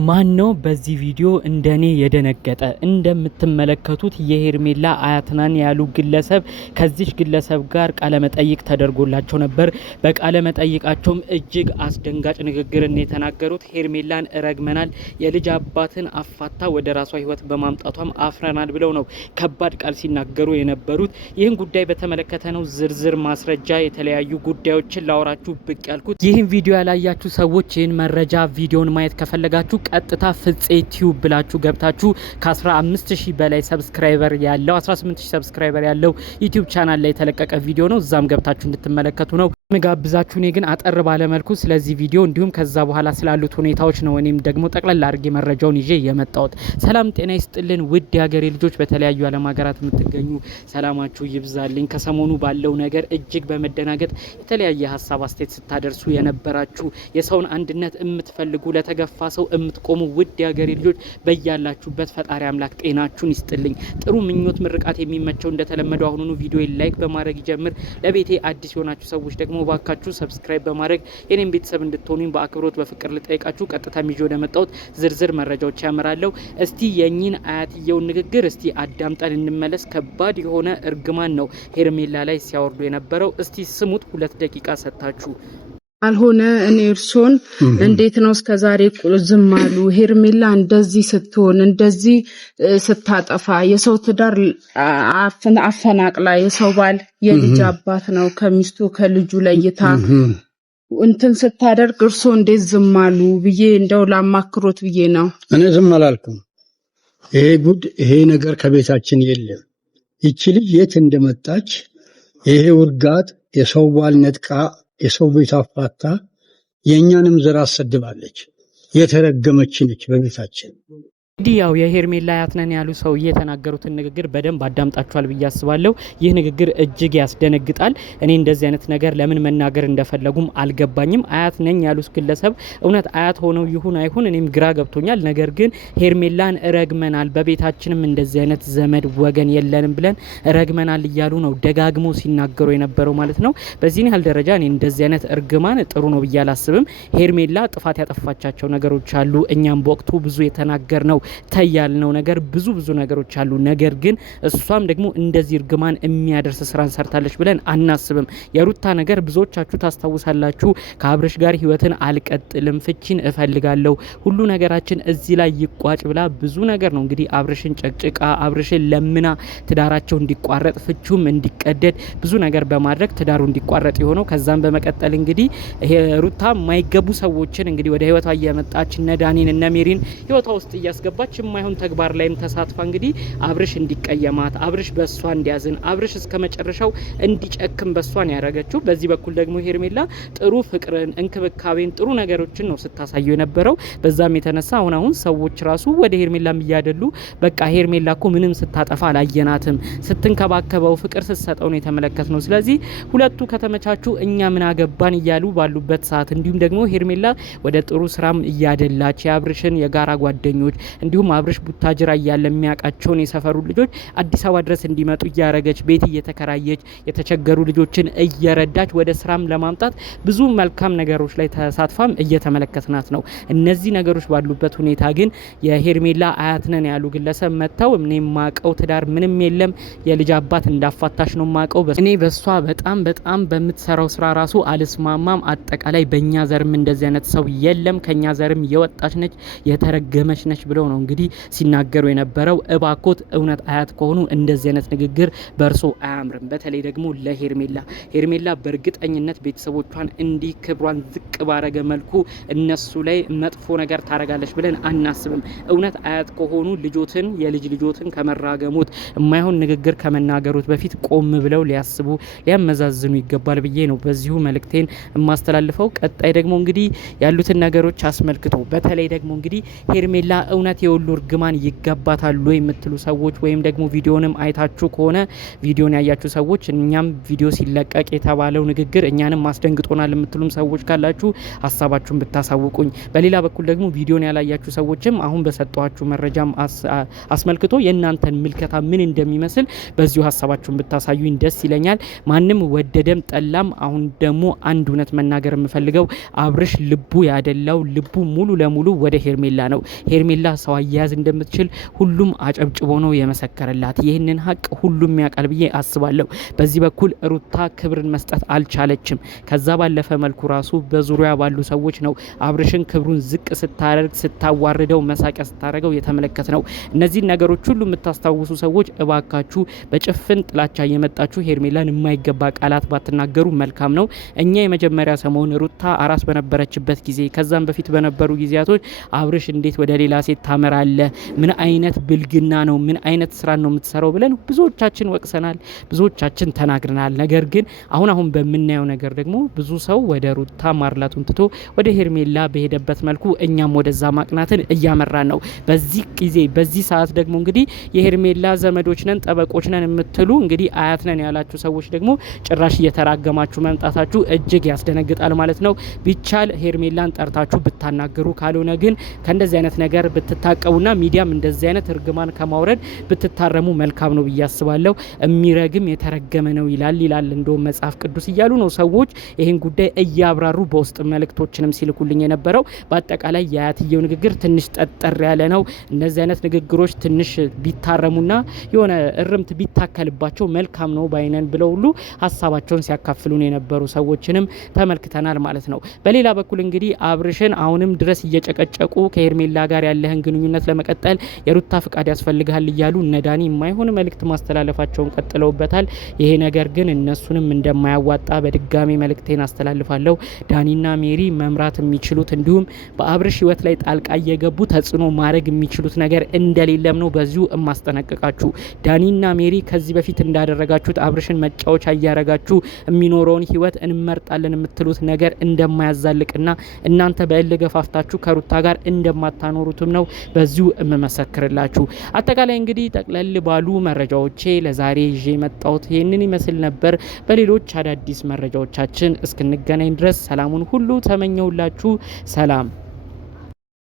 ማነው በዚህ ቪዲዮ እንደኔ የደነገጠ? እንደምትመለከቱት የሄርሜላ አያትናን ያሉ ግለሰብ ከዚህ ግለሰብ ጋር ቃለ መጠይቅ ተደርጎላቸው ነበር። በቃለ መጠይቃቸውም እጅግ አስደንጋጭ ንግግርን የተናገሩት ሄርሜላን ረግመናል፣ የልጅ አባትን አፋታ ወደ ራሷ ህይወት በማምጣቷም አፍረናል ብለው ነው ከባድ ቃል ሲናገሩ የነበሩት። ይህን ጉዳይ በተመለከተ ነው ዝርዝር ማስረጃ የተለያዩ ጉዳዮችን ላወራችሁ ብቅ ያልኩት። ይህን ቪዲዮ ያላያችሁ ሰዎች ይህን መረጃ ቪዲዮን ማየት ከፈለጋችሁ ቀጥታ ፍፄ ቲዩብ ብላችሁ ገብታችሁ ከ15000 በላይ ሰብስክራይበር ያለው 18000 ሰብስክራይበር ያለው ዩቲዩብ ቻናል ላይ የተለቀቀ ቪዲዮ ነው። እዛም ገብታችሁ እንድትመለከቱ ነው መጋብዛችሁ። እኔ ግን አጠር ባለ መልኩ ስለዚህ ቪዲዮ እንዲሁም ከዛ በኋላ ስላሉት ሁኔታዎች ነው እኔም ደግሞ ጠቅለል አድርጌ መረጃውን ይዤ የመጣሁት። ሰላም ጤና ይስጥልን ውድ የሀገሬ ልጆች፣ በተለያዩ ዓለም ሀገራት የምትገኙ ሰላማችሁ ይብዛልኝ። ከሰሞኑ ባለው ነገር እጅግ በመደናገጥ የተለያየ ሀሳብ አስተያየት ስታደርሱ የነበራችሁ የሰውን አንድነት የምትፈልጉ ለተገፋ ሰው የምትቆሙ ውድ የሀገሬ ልጆች በያላችሁበት ፈጣሪ አምላክ ጤናችሁን ይስጥልኝ። ጥሩ ምኞት ምርቃት የሚመቸው እንደተለመደው አሁኑኑ ቪዲዮ ላይክ በማድረግ ይጀምር። ለቤቴ አዲስ የሆናችሁ ሰዎች ደግሞ ባካችሁ ሰብስክራይብ በማድረግ የኔን ቤተሰብ እንድትሆኑኝ በአክብሮት በፍቅር ልጠይቃችሁ ቀጥታ ሚጆ ለመጣሁት ዝርዝር መረጃዎች ያመራለሁ። እስቲ የኚህን አያትየውን ንግግር እስቲ አዳምጠን እንመለስ። ከባድ የሆነ እርግማን ነው ሄርሜላ ላይ ሲያወርዱ የነበረው። እስቲ ስሙት፣ 2 ደቂቃ ሰጣችሁ። አልሆነ እኔ እርሶን እንዴት ነው እስከዛሬ ዝም አሉ? ሄርሜላ እንደዚህ ስትሆን እንደዚህ ስታጠፋ የሰው ትዳር አፈናቅላ የሰው ባል የልጅ አባት ነው ከሚስቱ ከልጁ ለይታ እንትን ስታደርግ እርሶ እንዴት ዝም አሉ ብዬ እንደው ላማክሮት ብዬ ነው። እኔ ዝም አላልኩም። ይሄ ጉድ ይሄ ነገር ከቤታችን የለም። ይቺ ልጅ የት እንደመጣች ይሄ ውርጋት የሰው ባል ነጥቃ የሰው ቤት አፋታ የኛንም ዘር አሰድባለች። የተረገመች ነች በቤታችን። እንግዲህ ያው የሄርሜላ አያት ነን ያሉ ሰው የተናገሩትን ንግግር በደንብ አዳምጣችኋል ብዬ አስባለሁ። ይህ ንግግር እጅግ ያስደነግጣል። እኔ እንደዚህ አይነት ነገር ለምን መናገር እንደፈለጉም አልገባኝም። አያት ነኝ ያሉት ግለሰብ እውነት አያት ሆነው ይሁን አይሁን እኔም ግራ ገብቶኛል። ነገር ግን ሄርሜላን ረግመናል፣ በቤታችንም እንደዚህ አይነት ዘመድ ወገን የለንም ብለን ረግመናል እያሉ ነው ደጋግሞ ሲናገሩ የነበረው ማለት ነው። በዚህ ያህል ደረጃ እኔ እንደዚህ አይነት እርግማን ጥሩ ነው ብዬ አላስብም። ሄርሜላ ጥፋት ያጠፋቻቸው ነገሮች አሉ። እኛም በወቅቱ ብዙ የተናገር ነው ተያልነው ነገር ብዙ ነገሮች አሉ። ነገር ግን እሷም ደግሞ እንደዚህ እርግማን የሚያደርስ ስራን ሰርታለች ብለን አናስብም። የሩታ ነገር ብዙዎቻችሁ ታስታውሳላችሁ። ከአብርሽ ጋር ህይወትን አልቀጥልም፣ ፍቺን እፈልጋለሁ፣ ሁሉ ነገራችን እዚህ ላይ ይቋጭ ብላ ብዙ ነገር ነው እንግዲህ አብርሽን ጨቅጭቃ አብርሽን ለምና ትዳራቸው እንዲቋረጥ ፍቹም እንዲቀደድ ብዙ ነገር በማድረግ ትዳሩ እንዲቋረጥ የሆነው። ከዛም በመቀጠል እንግዲህ ሩታ የማይገቡ ሰዎችን እንግዲህ ወደ ህይወቷ እየመጣች እነ ዳኒን እነ ሜሪን ህይወቷ ውስጥ እያስገባች የማይሆን ተግባር ላይም ተሳትፋ እንግዲህ አብርሽ እንዲቀየማት አብርሽ በሷ እንዲያዝን አብርሽ እስከመጨረሻው እንዲጨክም በሷን ያደረገችው። በዚህ በኩል ደግሞ ሄርሜላ ጥሩ ፍቅርን እንክብካቤን ጥሩ ነገሮችን ነው ስታሳየው የነበረው። በዛም የተነሳ አሁን ሰዎች ራሱ ወደ ሄርሜላም እያደሉ በቃ ሄርሜላ እኮ ምንም ስታጠፋ አላየናትም፣ ስትንከባከበው ፍቅር ስትሰጠው ነው የተመለከትነው። ስለዚህ ሁለቱ ከተመቻቹ እኛ ምን አገባን እያሉ ባሉበት ሰዓት እንዲሁም ደግሞ ሄርሜላ ወደ ጥሩ ስራም እያደላች የአብርሽን የጋራ ጓደኞች እንዲሁም አብርሽ ቡታጅራ እያለ የሚያውቃቸውን የሰፈሩ ልጆች አዲስ አበባ ድረስ እንዲመጡ እያረገች ቤት እየተከራየች የተቸገሩ ልጆችን እየረዳች ወደ ስራም ለማምጣት ብዙ መልካም ነገሮች ላይ ተሳትፋም እየተመለከትናት ነው። እነዚህ ነገሮች ባሉበት ሁኔታ ግን የሄርሜላ አያት ነን ያሉ ግለሰብ መጥተው እኔ ማቀው ትዳር ምንም የለም የልጅ አባት እንዳፋታሽ ነው ማቀው፣ እኔ በሷ በጣም በምትሰራው ስራ ራሱ አልስማማም፣ አጠቃላይ በእኛ ዘርም እንደዚህ አይነት ሰው የለም፣ ከኛ ዘርም የወጣች ነች የተረገመች ነች ብለው ነው እንግዲህ ሲናገሩ የነበረው። እባኮት እውነት አያት ከሆኑ እንደዚህ አይነት ንግግር በእርሶ አያምርም። በተለይ ደግሞ ሄርሜላ በእርግጠኝነት ቤተሰቦቿን እንዲህ ክብሯን ዝቅ ባረገ መልኩ እነሱ ላይ መጥፎ ነገር ታረጋለች ብለን አናስብም። እውነት አያት ከሆኑ ልጆትን የልጅ ልጆትን ከመራገሙት የማይሆን ንግግር ከመናገሩት በፊት ቆም ብለው ሊያስቡ ሊያመዛዝኑ ይገባል ብዬ ነው በዚሁ መልእክቴን የማስተላልፈው። ቀጣይ ደግሞ እንግዲህ ያሉትን ነገሮች አስመልክቶ በተለይ ደግሞ እንግዲህ ሄርሜላ እውነት የሁሉ እርግማን ይገባታል ወይ የምትሉ ሰዎች ወይም ደግሞ ቪዲዮንም አይታችሁ ከሆነ ቪዲዮን ያያችሁ ሰዎች እኛም ቪዲዮ ሲለቀቅ የተባለው ንግግር እኛንም ማስደንግጦናል የምትሉም ሰዎች ካላችሁ ሀሳባችሁን ብታሳውቁኝ። በሌላ በኩል ደግሞ ቪዲዮን ያላያችሁ ሰዎችም አሁን በሰጧችሁ መረጃም አስመልክቶ የእናንተን ምልከታ ምን እንደሚመስል በዚሁ ሀሳባችሁን ብታሳዩኝ ደስ ይለኛል። ማንም ወደደም ጠላም አሁን ደግሞ አንድ እውነት መናገር የምፈልገው አብርሽ ልቡ ያደላው ልቡ ሙሉ ለሙሉ ወደ ሄርሜላ ነው። ሄርሜላ ሰው አያያዝ እንደምትችል ሁሉም አጨብጭቦ ነው የመሰከረላት። ይህንን ሀቅ ሁሉም ያውቃል ብዬ አስባለሁ። በዚህ በኩል ሩታ ክብርን መስጠት አልቻለችም። ከዛ ባለፈ መልኩ ራሱ በዙሪያ ባሉ ሰዎች ነው አብርሽን ክብሩን ዝቅ ስታደርግ ስታዋርደው መሳቂያ ስታደርገው የተመለከት ነው። እነዚህ ነገሮች ሁሉ የምታስታውሱ ሰዎች እባካችሁ በጭፍን ጥላቻ እየመጣችሁ ሄርሜላን የማይገባ ቃላት ባትናገሩ መልካም ነው። እኛ የመጀመሪያ ሰሞን ሩታ አራስ በነበረችበት ጊዜ ከዛም በፊት በነበሩ ጊዜያቶች አብርሽ እንዴት ወደ ሌላ ሴት ታመራለ? ምን አይነት ብልግና ነው? ምን አይነት ስራ ነው የምትሰራው? ብለን ብዙዎቻችን ወቅሰናል፣ ብዙዎቻችን ተናግረናል። ነገር ግን አሁን በምናየው ነገር ደግሞ ብዙ ሰው ወደ ሩታ ማርላቱን ትቶ ወደ ሄርሜላ በሄደበት መልኩ እኛም ወደዛ ማቅናትን እያመራን ነው። በዚህ ጊዜ በዚህ ሰዓት ደግሞ እንግዲህ የሄርሜላ ዘመዶች ነን ጠበቆች ነን የምትሉ እንግዲህ አያት ነን ያላችሁ ሰዎች ደግሞ ጭራሽ እየተራገማችሁ መምጣታችሁ እጅግ ያስደነግጣል ማለት ነው። ቢቻል ሄርሜላን ጠርታችሁ ብታናገሩ፣ ካልሆነ ግን ከእንደዚህ አይነት ነገር ብትታቀቡና ሚዲያም እንደዚህ አይነት እርግማን ከማውረድ ብትታረሙ መልካም ነው ብዬ አስባለሁ። የሚረግም የተረገመ ነው ይላል እንደውም መጽሐፍ ቅዱስ እያሉ ነው ሰዎች ይህን ጉዳይ እያብራሩ በውስጥ መልእክቶችንም ሲልኩልኝ የነበረው። በአጠቃላይ የአያትየው ንግግር ትንሽ ጠጠር ያለ ነው። እነዚህ አይነት ንግግሮች ትንሽ ቢታረሙና የሆነ እርምት ቢታከልባቸው መልካም ነው ባይነን ብለው ሁሉ ሀሳባቸውን ሲያካፍሉን የነበሩ ሰዎችንም ተመልክተናል ማለት ነው። በሌላ በኩል እንግዲህ አብርሽን አሁንም ድረስ እየጨቀጨቁ ከሄርሜላ ጋር ያለህን ግንኙነት ለመቀጠል የሩታ ፍቃድ ያስፈልጋል እያሉ እነዳኒ የማይሆን መልእክት ማስተላለፋቸውን ቀጥለውበታል። ይሄ ነገር ግን እነሱንም እንደማያዋጣ በድጋሚ መልእክቴን አስተላልፋለሁ። ዳኒና ሜሪ መምራት የሚችሉት እንዲሁም በአብርሽ ህይወት ላይ ጣልቃ እየገቡ ተጽዕኖ ማድረግ የሚችሉት ነገር እንደሌለም ነው በዚሁ እማስጠነቅቃችሁ። ዳኒና ሜሪ ከዚህ በፊት እንዳደረጋችሁት አብርሽን መጫወቻ እያረጋችሁ የሚኖረውን ህይወት እንመርጣለን የምትሉት ነገር እንደማያዛልቅና እናንተ በእልህ ገፋፍታችሁ ከሩታ ጋር እንደማታኖሩትም ነው በዚሁ እመሰክርላችሁ። አጠቃላይ እንግዲህ ጠቅለል ባሉ መረጃዎቼ ለዛሬ ይዤ መጣሁት ይህንን ይመስል ነበር። በሌሎች አዳዲስ መረጃዎቻችን እስክንገናኝ ድረስ ሰላሙን ሁሉ ተመኘውላችሁ። ሰላም።